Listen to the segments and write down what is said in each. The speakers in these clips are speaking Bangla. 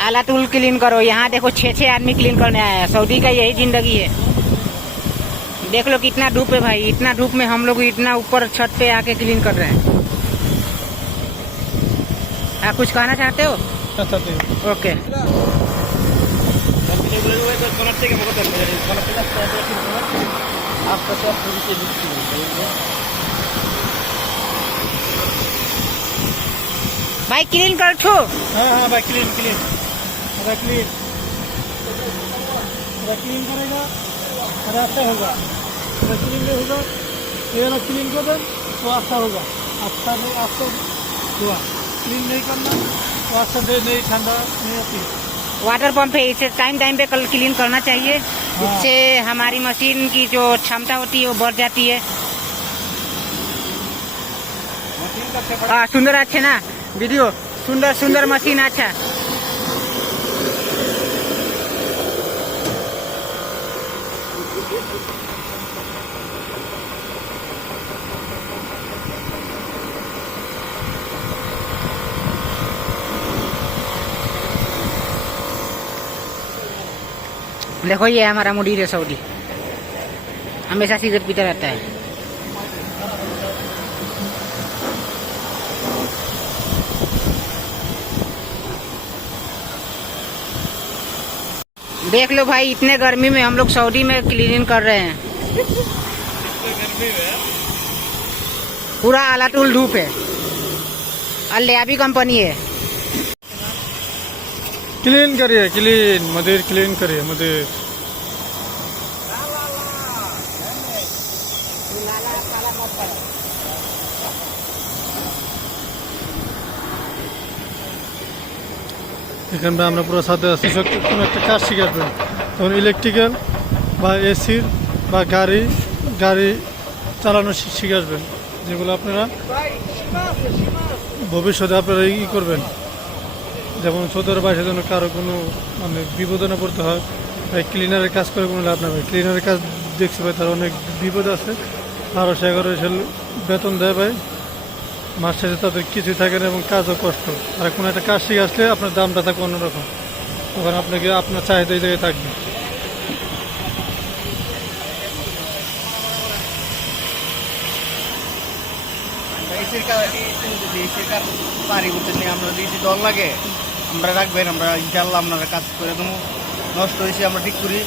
आला टूल क्लीन करो। यहाँ देखो 6 आदमी क्लीन करने आया है। सऊदी का यही जिंदगी है। देख लो कितना धूप है भाई, इतना धूप में हम लोग इतना ऊपर छत पे आके क्लीन कर रहे हैं। आप कुछ कहना चाहते हो? ओके। भाई क्लीन कर छो। हाँ भाई क्लीन क्लीन क्लीन क्लीन करेगा अच्छा होगा। क्लीन नहीं होगा ये वाला क्लीन कर दे तो अच्छा होगा। अच्छा नहीं अच्छा हुआ। क्लीन नहीं करना तो अच्छा दे नहीं ठंडा नहीं आती। वाटर पंप है, इसे टाइम टाइम पे कल क्लीन करना चाहिए। इससे हमारी मशीन की जो क्षमता होती है वो बढ़ जाती है। हाँ सुंदर अच्छे ना वीडियो, सुंदर सुंदर मशीन अच्छा। देखो ये हमारा मुडीर है सऊदी, हमेशा सिगरेट पीता रहता है। देख लो भाई इतने गर्मी में हम लोग सऊदी में क्लीनिंग कर रहे हैं। पूरा आलाटूल धूप है। अल-लियाबी कंपनी है। क्लीन करिए क्लीन मदिर क्लीन करिए मदिर। এখানে আমরা পুরো সাথে আছি। কোনো একটা কাজ শিখাবেন তখন ইলেকট্রিক্যাল বা এসির বা গাড়ি চালানো শিখাবেন, যেগুলো আপনারা ভবিষ্যতে আপনারা করবেন। যেমন সৌদের বাইরে যেন কারো কোনো মানে বিপদে না পড়তে হয়। ভাই ক্লিনারের কাজ করে কোনো লাভ না ভাই। ক্লিনারের কাজ দেখছি ভাই তার অনেক বিপদ আছে। 1200-1100 বেতন দেয় ভাই, মাস শেষে তাদের কিছুই থাকে না এবং কাজও কষ্ট। আর কোনো একটা কাজ শিখে আসলে আপনার দামটা থাকবে অন্যরকম, তখন আপনাকে আপনার চাহিদা এই জায়গায় থাকবে। দল লাগে আমরা রাখবেন, আমরা ইনশাল্লাহ আপনারা কাজ করে দেবো। নষ্ট হয়েছে আমরা ঠিক করি,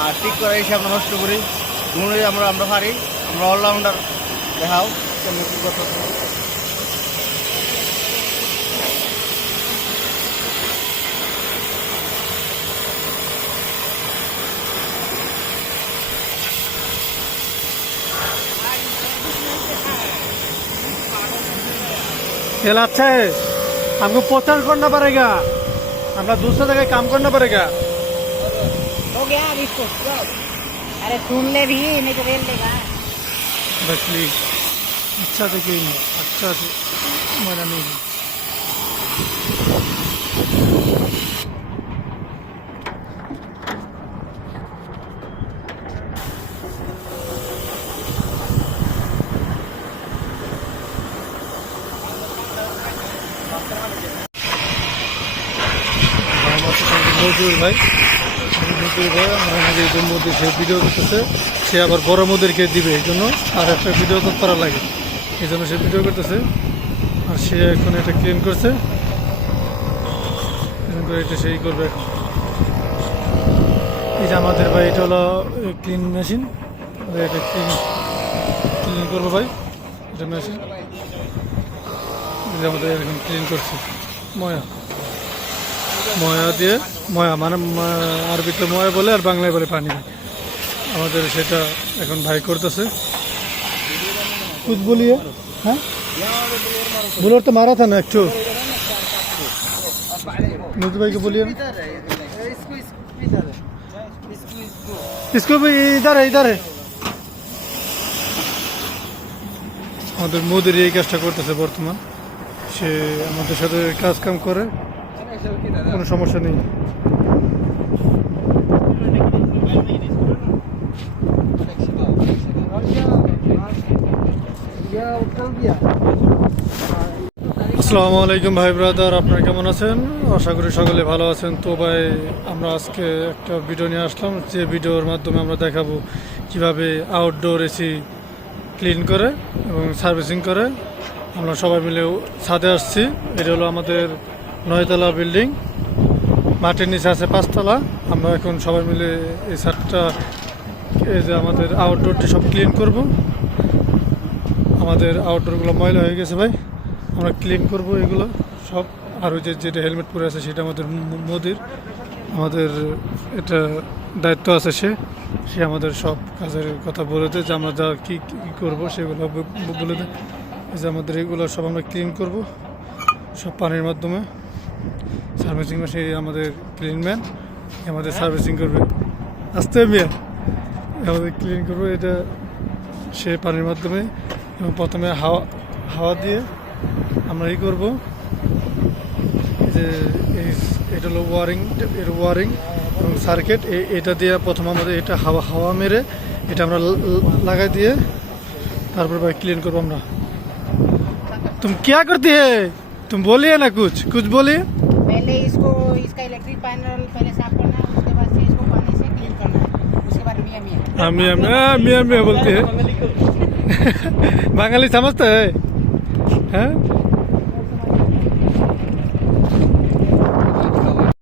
আর ঠিক করা এসে আমরা নষ্ট করি। মনে আমরা পারি, আমরা অলরাউন্ডার। দেখাও কেমন কী করতে। खेल अच्छा है, हमको पोषण करना पड़ेगा, हम दूसरे जगह काम करना पड़ेगा। हो गया अब इसको। अरे सुन ले भी नहीं तो रेल लेगा। बस प्लीज अच्छा से क्लीन, अच्छा से मरा नहीं। মজুর ভাই আমাদের মধ্যে সে ভিডিও করতেছে, সে আবার বড় মোদেরকে দিবে, এই জন্য আর একটা ভিডিও করা লাগে, এই জন্য সে ভিডিও করতেছে। আর সে এখন এটা ক্লিন করছে, এটা সেই করবে এখন। এই যে আমাদের ভাই এটা হলো ক্লিন মেশিন, এটা ক্লিন করবো ভাই। এটা মেশিন আমাদের এখন ক্লিন করছে। ময়া দিয়ে, ময়া মানে আরবিতে ময়া বলে আর বাংলায় বলে পানি। আমাদের সেটা এখন ভাই করতেছে। कुछ बोलिए। हाँ बोलो तो मारा था ना एक मुझे भाई को बोलिए। इसको भी इधर है, इधर है। আমাদের মোদের এই কাজটা করতেছে বর্তমান। সে আমাদের সাথে কাজ কাম করে, কোনো সমস্যা নেই। আসসালামু আলাইকুম ভাই ব্রাদার, আপনারা কেমন আছেন? আশা করি সকলে ভালো আছেন। তো ভাই আমরা আজকে একটা ভিডিও নিয়ে আসলাম, যে ভিডিওর মাধ্যমে আমরা দেখাবো কিভাবে আউটডোর এসি ক্লিন করে এবং সার্ভিসিং করে। আমরা সবাই মিলে ছাদে আসছি। এটা হলো আমাদের 9তলা বিল্ডিং, মাটির নিচে আছে 5তলা। আমরা এখন সবাই মিলে এই ছাদটা, এই যে আমাদের আউটডোরটি সব ক্লিন করব। আমাদের আউটডোরগুলো ময়লা হয়ে গেছে ভাই, আমরা ক্লিন করব এগুলো সব। আর ওই যে যেটা হেলমেট পরে আছে সেটা আমাদের মোদির, আমাদের এটা দায়িত্ব আছে, সে আমাদের সব কাজের কথা বলে দেয়, যে আমরা যা কী কী করবো সেগুলো বলে দেয়। এই যে আমাদের এগুলো সব আমরা ক্লিন করব সব পানির মাধ্যমে। সার্ভিসিং সে আমাদের ক্লিন ম্যান, আমাদের সার্ভিসিং করবে। আসতে মিয়া আমাদের ক্লিন করবো এটা সে পানির মাধ্যমে। এবং প্রথমে হাওয়া দিয়ে আমরা এই করবো যে এটা হলো ওয়ারিং এবং সার্কিট। এটা দিয়ে প্রথম আমাদের এটা হাওয়া মেরে এটা আমরা লাগাই দিয়ে তারপর ভাই ক্লিন করবো আমরা। तुम क्या करती है? तुम बोलिए ना, कुछ बोलिए। पहले इसको इसका इलेक्ट्रिक पैनल पहले साफ करना है, उसके बाद से इसको पानी से क्लीन करना है, उसके बाद मियाँ मियाँ बोलती है। बंगाली समझते है?